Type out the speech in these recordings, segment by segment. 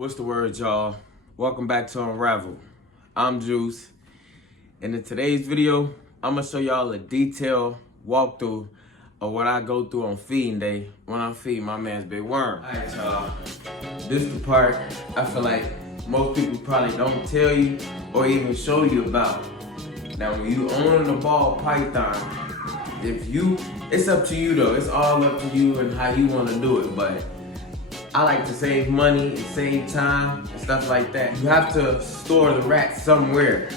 What's the word, y'all? Welcome back to Unraveled. I'm Juice, and in today's video, I'm gonna show y'all a detailed walkthrough of what I go through on feeding day when I'm feeding my man's big worm. All right, y'all. This is the part I feel like most people probably don't tell you or even show you about. Now, when you own a ball python, it's up to you though. It's all up to you and how you want to do it, but I like to save money and save time and stuff like that. You have to store the rats somewhere.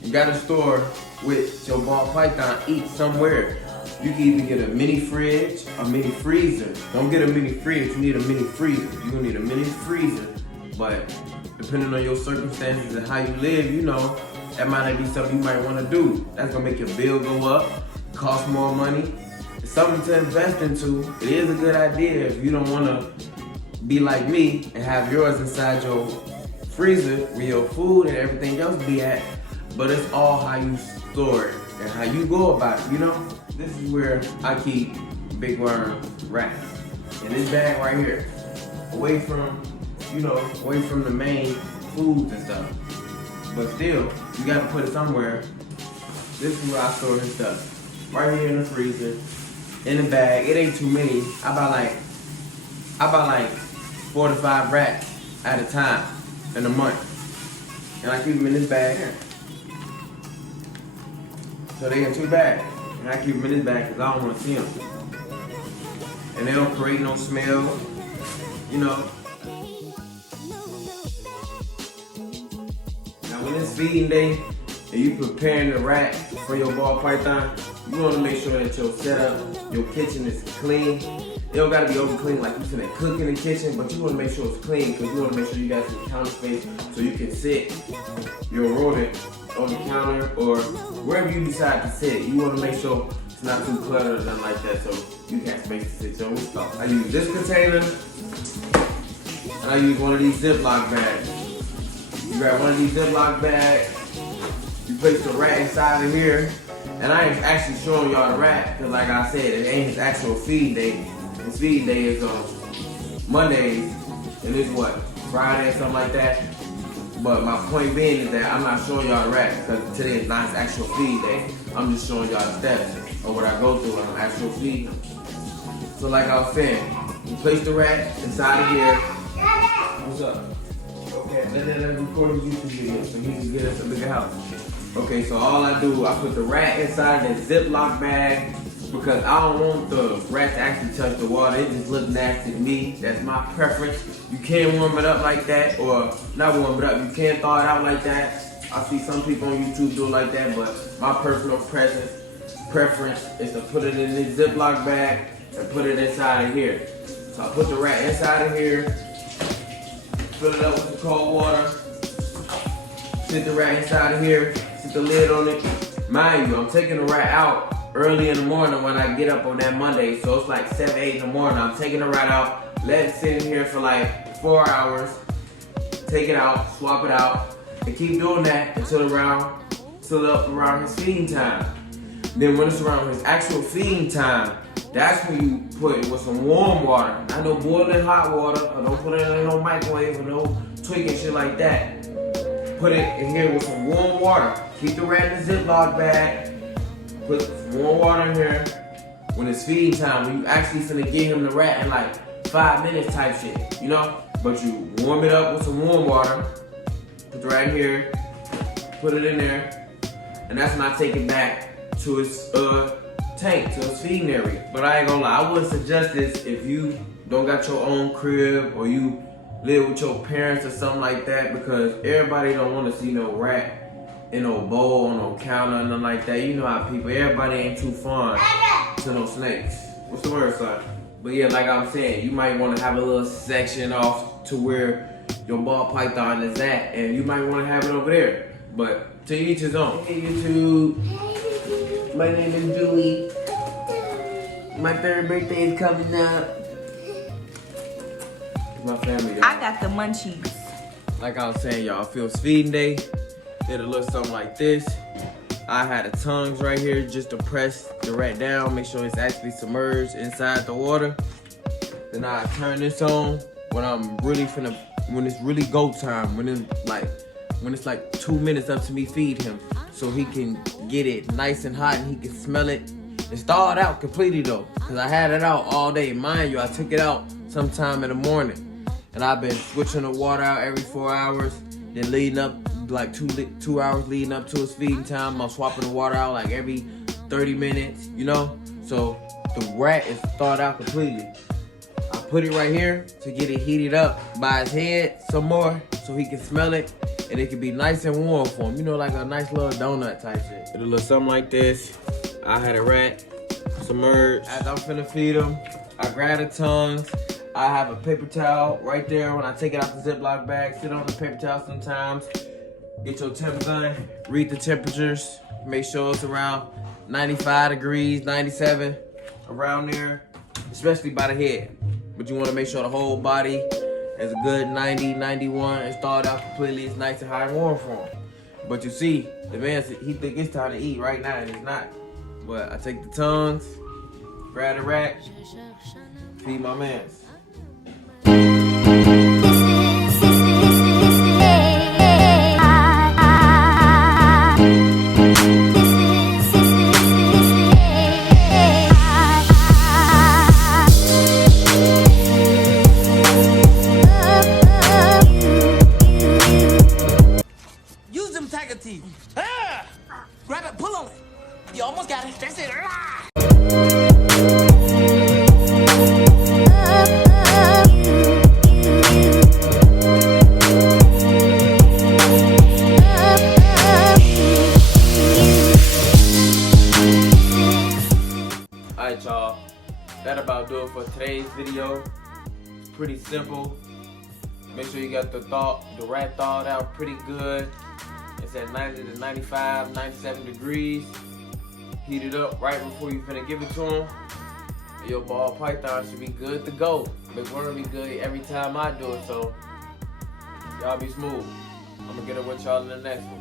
You gotta store with your ball python, eat somewhere. You can either get a mini fridge, a mini freezer. Don't get a mini fridge, you need a mini freezer. You're gonna need a mini freezer, but depending on your circumstances and how you live, you know, that might not be something you might wanna do. That's gonna make your bill go up, cost more money. It's something to invest into. It is a good idea if you don't wanna be like me and have yours inside your freezer where your food and everything else be at, but it's all how you store it and how you go about it, you know? This is where I keep big worm rats. In this bag right here, away from the main foods and stuff. But still, you gotta put it somewhere. This is where I store his stuff. Right here in the freezer, in the bag. It ain't too many. I buy like 4 to 5 rats at a time in a month. And I keep them in this bag here. So they in 2 bags. And I keep them in this bag because I don't want to see them. And they don't create no smell, you know. Now when it's feeding day and you preparing the rat for your ball python, you want to make sure that your setup, your kitchen is clean. It don't gotta be over clean like you finna cook in the kitchen, but you wanna make sure it's clean because you wanna make sure you got some counter space so you can sit your rodent on the counter or wherever you decide to sit. You wanna make sure it's not too cluttered or nothing like that so you got space to sit your own stuff. I use this container and I use one of these Ziploc bags. You grab one of these Ziploc bags, you place the rat inside of here, and I ain't actually showing y'all the rat because like I said, it ain't his actual feed day. His feed day is on Mondays, and it's what, Friday or something like that. But my point being is that I'm not showing y'all the rat because today is not his actual feed day. I'm just showing y'all the steps of what I go through when I'm actual feeding. So like I was saying, you place the rat inside of here. What's up? Okay, let that record his YouTube video so he can get us a bigger house. Okay, so all I do, I put the rat inside that Ziploc bag because I don't want the rat to actually touch the water. It just looks nasty to me. That's my preference. You can warm it up like that, or not warm it up. You can thaw it out like that. I see some people on YouTube do it like that, but my personal preference is to put it in this Ziploc bag and put it inside of here. So I put the rat inside of here, fill it up with the cold water, sit the rat inside of here, sit the lid on it. Mind you, I'm taking the rat out early in the morning when I get up on that Monday, so it's like 7, 8 in the morning. I'm taking the rat out, let it sit in here for like 4 hours, take it out, swap it out, and keep doing that until up around his feeding time. Then when it's around his actual feeding time, that's when you put it with some warm water. Not no boiling hot water, or don't put it in no microwave or no tweaking shit like that. Put it in here with some warm water. Keep the rat in the Ziploc bag. Put some warm water in here. When it's feeding time, when you actually finna give him the rat in like 5 minutes type shit, you know? But you warm it up with some warm water. Put the rat in here. Put it in there. And that's when I take it back to its tank, to its feeding area. But I ain't gonna lie, I wouldn't suggest this if you don't got your own crib or you live with your parents or something like that, because everybody don't want to see no rat in no bowl, on no counter, nothing like that. You know how people, everybody ain't too fond to no snakes. What's the word, son? But yeah, like I'm saying, you might want to have a little section off to where your ball python is at, and you might want to have it over there. But to each his own. Hey YouTube, my name is Dewey. My 3rd birthday is coming up. My family, y'all. I got the munchies. Like I was saying, y'all, feels feeding day. It'll look something like this. I had the tongues right here just to press the rat down, make sure it's actually submerged inside the water. Then I turn this on when I'm really finna when it's really go time, when it's like 2 minutes up to me feed him, so he can get it nice and hot and he can smell it. It's thawed out completely though, cause I had it out all day. Mind you, I took it out sometime in the morning, and I've been switching the water out every 4 hours. Then leading up, like two hours leading up to his feeding time, I'm swapping the water out like every 30 minutes, you know? So the rat is thawed out completely. I put it right here to get it heated up by his head some more so he can smell it, and it can be nice and warm for him. You know, like a nice little donut type shit. It'll look something like this. I had a rat submerged. As I'm finna feed him, I grab the tongues. I have a paper towel right there. When I take it out the Ziploc bag, sit on the paper towel sometimes. Get your temp gun, read the temperatures. Make sure it's around 95 degrees, 97, around there, especially by the head. But you wanna make sure the whole body is a good 90, 91. It's thawed out completely. It's nice and hot and warm for him. But you see, the man, he think it's time to eat right now, and it's not. But I take the tongues, grab the rat, feed my mans. Use them tiger teeth. Ah! Grab it, pull on it. You almost got it. That's it. Ah! Alright, y'all. That about do it for today's video. It's pretty simple. Make sure you got the rat thawed out pretty good. It's at 90 to 95, 97 degrees. Heat it up right before you finna give it to him. And your ball python should be good to go. It's gonna be good every time I do it, so y'all be smooth. I'm gonna get it with y'all in the next one.